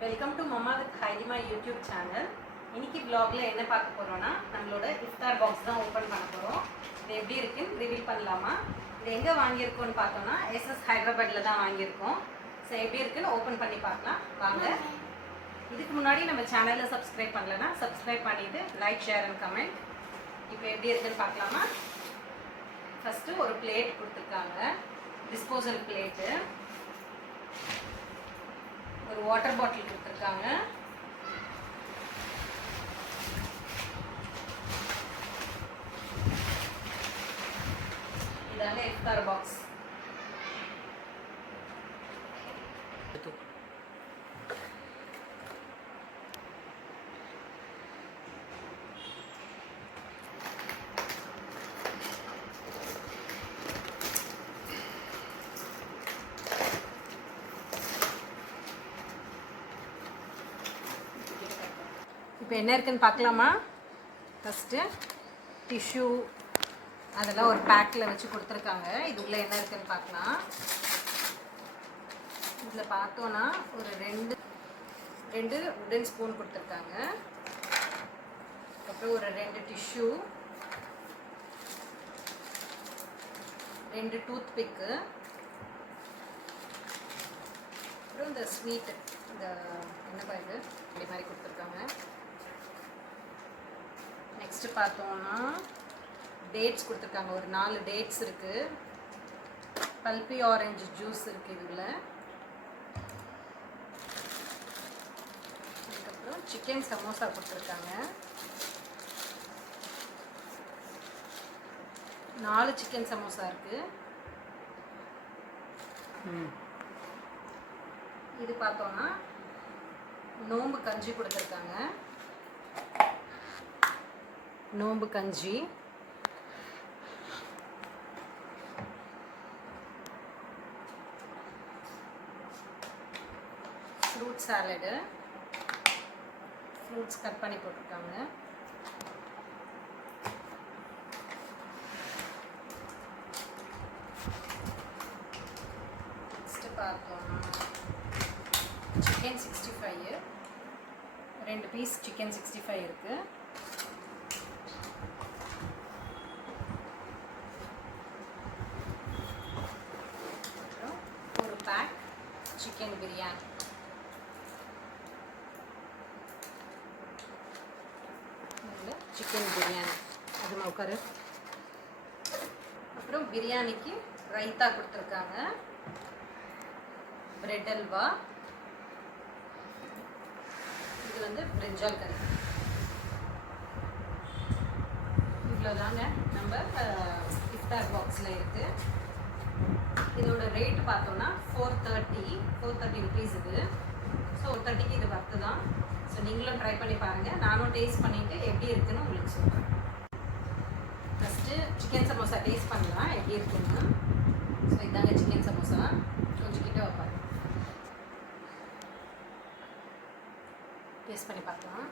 Welcome to mamma with Halima YouTube channel. இன்னைக்கு vlogல என்ன பார்க்க போறோம்னா நம்மளோட இஃப்தார் பாக்ஸ் தான் ஓபன் பண்ண போறோம். இது எப்படி இருக்குன்னு ரிவீல் பண்ணலாமா? இது எங்க வாங்கியிருக்கோம்னு பார்த்தோம்னா எஸ்எஸ் ஹைதராபாத்ல தான் வாங்கியிருக்கோம். ஸோ எப்படி இருக்குன்னு ஓபன் பண்ணி பார்க்கலாம் வாங்க. இதுக்கு முன்னாடி நம்ம சேனலை சப்ஸ்கிரைப் பண்ணலன்னா சப்ஸ்கிரைப் பண்ணிட்டு லைக் ஷேர் அண்ட் கமெண்ட். இப்போ எப்படி இருக்குன்னு பார்க்கலாமா? ஃபஸ்ட்டு ஒரு பிளேட் கொடுத்துருக்காங்க, டிஸ்போசல் பிளேட்டு. ஒரு வாட்டர் பாட்டில் கொடுத்துருக்காங்க. இதாங்க இஃப்தார் பாக்ஸ். இப்போ என்ன இருக்குன்னு பார்க்கலாமா? ஃபஸ்ட்டு டிஷ்யூ அதெல்லாம் ஒரு பேக்கில் வச்சு கொடுத்துருக்காங்க. இது உள்ளே என்ன இருக்குன்னு பார்க்கலாம். இதில் பார்த்தோன்னா ஒரு ரெண்டு உடன் ஸ்பூன் கொடுத்துருக்காங்க. அப்புறம் ஒரு 2 டிஷ்யூ, 2 டூத் பிக்கு, அப்புறம் இந்த ஸ்வீட்டு, இந்த என்ன இது இப்படி மாதிரி கொடுத்துருக்காங்க. நெக்ஸ்ட்டு பார்த்தோன்னா டேட்ஸ் கொடுத்துருக்காங்க. ஒரு 4 டேட்ஸ் இருக்குது. பல்பி ஆரஞ்சு ஜூஸ் இருக்குது இதில். அதுக்கப்புறம் சிக்கன் சமோசா கொடுத்துருக்காங்க. 4 சிக்கன் சமோசா இருக்குது. இது பார்த்தோன்னா நோம்பு கஞ்சி கொடுத்துருக்காங்க. நோம்பு கஞ்சி, ஃப்ரூட் சாலடு, ஃப்ரூட்ஸ் கட் பண்ணி போட்டிருக்காங்க. நெக்ஸ்ட்டு பார்த்தோம்னா சிக்கன் 65, 2 பீஸ் சிக்கன் 65 இருக்குது. சிக்கன் பிரியாணி, சிக்கன் பிரியாணி அது உட்காரு. அப்புறம் பிரியாணிக்கு ரைத்தா கொடுத்துருக்காங்க, பிரெட் அல்வா, இது பிரிஞ்சால் கறி. இவ்வளோதாங்க நம்ம இஃப்தார் பாக்ஸில் இருக்குது. இதோட ரேட் பார்த்தோன்னா 430 ருபீஸ் இது. ஸோ 30க்கு இது வர்த்து தான். ஸோ நீங்களும் ட்ரை பண்ணி பாருங்கள். நானும் டேஸ்ட் பண்ணிவிட்டு எப்படி இருக்குன்னு உங்களுக்கு சொல்கிறேன். ஃபஸ்ட்டு சிக்கன் சமோசா டேஸ்ட் பண்ணலாம் எப்படி இருக்குன்னு. ஸோ இதாங்க சிக்கன் சமோசா. கொஞ்சம் கிட்ட வைப்பாரு, டேஸ்ட் பண்ணி பார்க்கலாம்.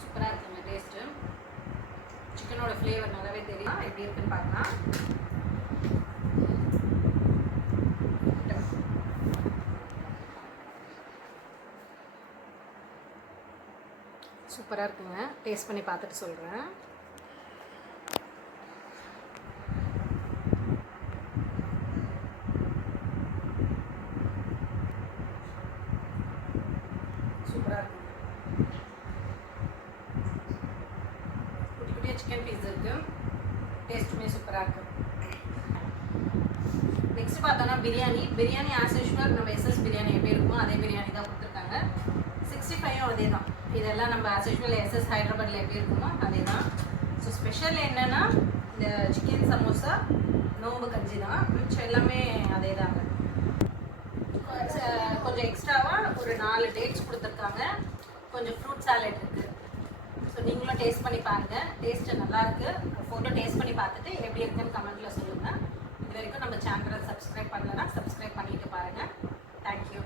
சூப்பராக இருக்குங்க டேஸ்ட்டு. சிக்கனோட ஃப்ளேவர் நல்லாவே தெரியும். எப்படி இருக்குன்னு பார்க்கலாம். சூப்பராக இருக்குங்க. டேஸ்ட் பண்ணி பார்த்துட்டு சொல்கிறேன். சூப்பராக இருக்குங்க. சிக்கன் பீஸ் இருக்குது. டேஸ்ட்டுமே சூப்பராக இருக்குது. நெக்ஸ்ட் பார்த்தோன்னா பிரியாணி ஆஸ் யூஷுவல் நம்ம எஸ்எஸ் பிரியாணி எப்படி இருக்குமோ அதே பிரியாணி தான் கொடுத்துருக்காங்க. 65 அதே தான். இதெல்லாம் நம்ம ஆஸ் யூஷுவல் எஸ்எஸ் ஹைதராபாத்தில் எப்படி இருக்குமோ அதே தான். ஸோ ஸ்பெஷல் என்னென்னா இந்த சிக்கன் சமோசா, நோம்பு கஞ்சி தான். மிச்சம் எல்லாமே அதே தாங்க. கொஞ்சம் எக்ஸ்ட்ராவாக ஒரு 4 டேட்ஸ் கொடுத்துருக்காங்க. கொஞ்சம் ஃப்ரூட் சாலட் இருக்குது. ஸோ நீங்களும் டேஸ்ட் பண்ணி பாருங்கள். டேஸ்ட்டு நல்லாயிருக்கு. ஃபோட்டோ டேஸ்ட் பண்ணி பார்த்துட்டு எப்படி இருக்குன்னு கமெண்ட்டில் சொல்லுங்கள். இது வரைக்கும் நம்ம சேனலை சப்ஸ்கிரைப் பண்ணலன்னா சப்ஸ்கிரைப் பண்ணிவிட்டு பாருங்கள். தேங்க்யூ.